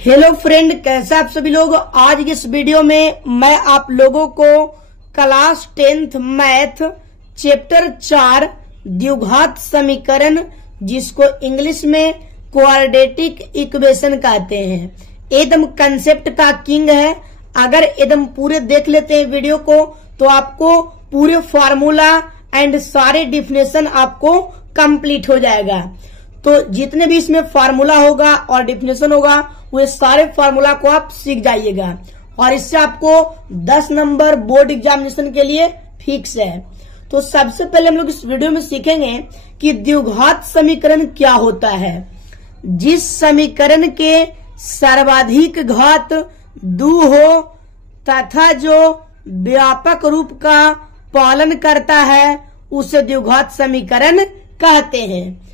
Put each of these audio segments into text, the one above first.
Hello friend, कैसे आप सभी लोग। आज इस वीडियो में मैं आप लोगों को क्लास 10th मैथ चैप्टर 4 द्विघात समीकरण, जिसको इंग्लिश में क्वाड्रेटिक इक्वेशन कहते हैं, एकदम कंसेप्ट का किंग है। अगर एकदम पूरे देख लेते हैं वीडियो को तो आपको पूरे फार्मूला एंड सारे डिफिनेशन आपको कंप्लीट हो जाएगा। तो जितने भी इसमें फार्मूला होगा और डिफिनेशन होगा वे सारे फार्मूला को आप सीख जाइएगा और इससे आपको 10 नंबर बोर्ड एग्जामिनेशन के लिए फिक्स है। तो सबसे पहले हम लोग इस वीडियो में सीखेंगे कि द्विघात समीकरण क्या होता है। जिस समीकरण के सर्वाधिक घात 2 हो तथा जो व्यापक रूप का पालन करता है उसे द्विघात समीकरण कहते हैं।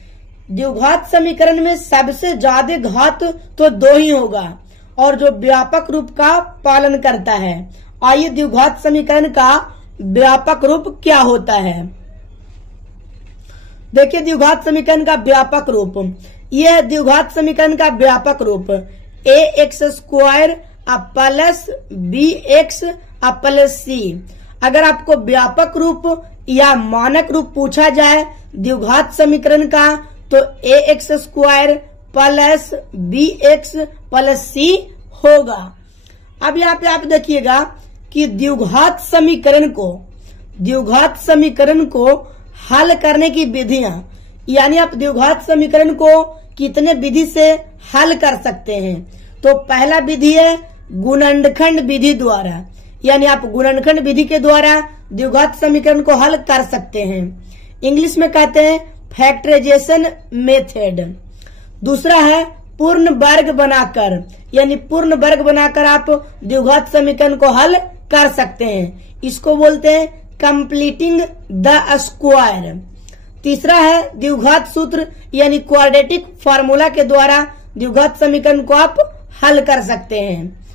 द्विघात समीकरण में सबसे ज्यादा घात तो 2 ही होगा और जो व्यापक रूप का पालन करता है। आइए द्विघात समीकरण का व्यापक रूप क्या होता है। देखिए द्विघात समीकरण का व्यापक रूप, यह है द्विघात समीकरण का व्यापक रूप ax² plus bx plus c। अगर आपको व्यापक रूप या मानक रूप पूछा जाए द्विघात समीकरण का तो ax² plus bx plus c होगा। अब यहाँ पे आप देखिएगा कि द्विघात समीकरण को हल करने की विधियां, यानी आप द्विघात समीकरण को कितने विधि से हल कर सकते हैं। तो पहला विधि है गुणनखंड विधि द्वारा, यानी आप गुणनखंड विधि के द्वारा द्विघात समीकरण को हल कर सकते हैं। इंग्लिश में कहते हैं फैक्टराइजेशन मेथड। दूसरा है पूर्ण वर्ग बनाकर, यानी पूर्ण वर्ग बनाकर आप द्विघात समीकरण को हल कर सकते हैं, इसको बोलते हैं कंप्लीटिंग द स्क्वायर। तीसरा है द्विघात सूत्र, यानी क्वाड्रेटिक फार्मूला के द्वारा द्विघात समीकरण को आप हल कर सकते हैं।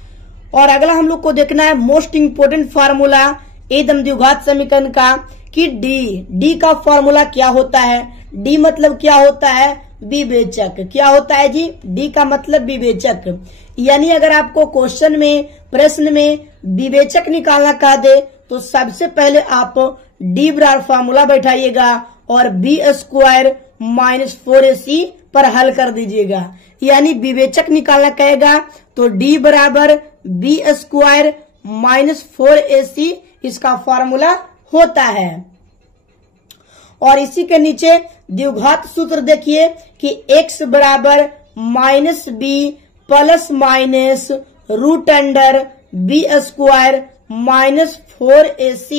और अगला हम लोग को देखना है मोस्ट इंपोर्टेंट फार्मूला एकदम द्विघात समीकरण का कि डी का फार्मूला क्या होता है। डी मतलब क्या होता है, विवेचक। क्या होता है जी, डी का मतलब विवेचक। यानी अगर आपको क्वेश्चन में, प्रश्न में विवेचक निकालना कह दे तो सबसे पहले आप डी बराबर फार्मूला बैठाइएगा और b² माइनस 4ac पर हल कर दीजिएगा। यानी विवेचक निकालना कहेगा तो d बराबर b² माइनस 4ac इसका फार्मूला होता है। और इसी के नीचे द्विघात सूत्र देखिए कि x बराबर minus b plus minus root under b² minus 4ac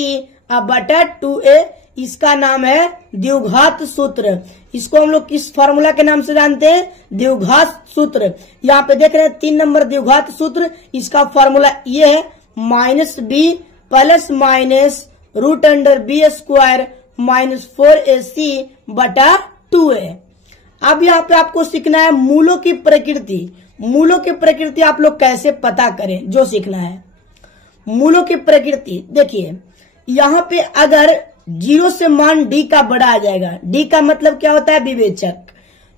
बटा 2a, इसका नाम है द्विघात सूत्र। इसको हम लोग किस फार्मूला के नाम से जानते हैं, द्विघात सूत्र। यहाँ पे देख रहे हैं 3 नंबर द्विघात सूत्र, इसका फार्मूला ये है minus b plus minus root under b² minus 4ac बटा 2a। अब यहाँ पे आपको सीखना है मूलों की प्रकृति। मूलों की प्रकृति आप लोग कैसे पता करें, जो सीखना है मूलों की प्रकृति। देखिए यहाँ पे अगर 0 से मान d का बड़ा आ जाएगा, d का मतलब क्या होता है, विवेचक।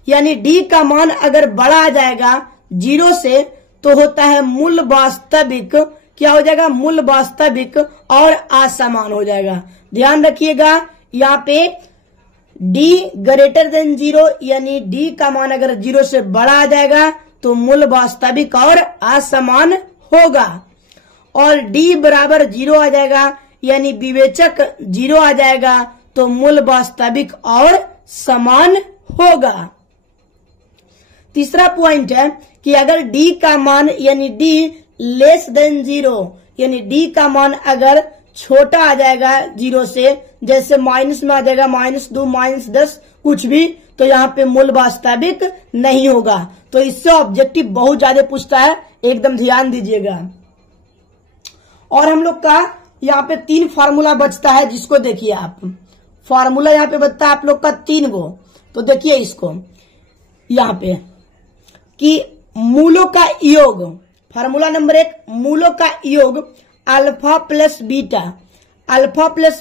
यानी d का मान अगर बड़ा आ जाएगा 0 से तो होता है मूल वास्तविक। क्या हो जाएगा, मूल वास्तविक और असमान हो जाएगा। ध्यान रखिएगा यहाँ पे d ग्रेटर देन 0, यानी d का मान अगर 0 से बड़ा आ जाएगा तो मूल वास्तविक और असमान होगा। और d बराबर 0 आ जाएगा, यानी विवेचक 0 आ जाएगा तो मूल वास्तविक और समान होगा। तीसरा पॉइंट है कि अगर d का मान यानी d लेस देन 0, यानी d का मान अगर छोटा आ जाएगा 0 से, जैसे माइनस में आ जाएगा -2 -10 कुछ भी, तो यहाँ पे मूल वास्तविक नहीं होगा। तो इससे ऑब्जेक्टिव बहुत ज्यादा पूछता है, एकदम ध्यान दीजिएगा। और हम लोग का यहाँ पे 3 फार्मूला बचता है, जिसको देखिए आप फार्मूला यहाँ पे बचता है आप लोग का 3 गो। तो देखिए इसको यहाँ पे कि मूलों का योग, फार्मूला नंबर 1 मूलों का योग अल्फा प्लस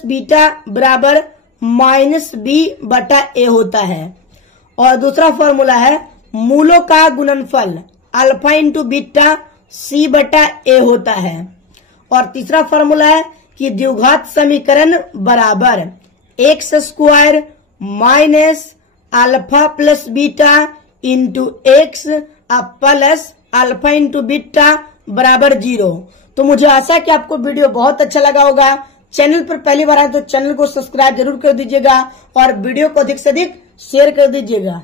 बीटा बराबर -b बटा a होता है। और दूसरा फार्मूला है मूलों का गुणनफल अल्फा इंटू बीटा C बटा A होता है। और तीसरा फॉर्मूला है कि द्विघात समीकरण बराबर x square minus alpha plus beta into x plus alpha into beta बराबर 0। तो मुझे आशा है कि आपको वीडियो बहुत अच्छा लगा होगा। चैनल पर पहली बार आए तो चैनल को सब्सक्राइब जरूर कर दीजिएगा और वीडियो को अधिक से अधिक शेयर कर दीजिएगा।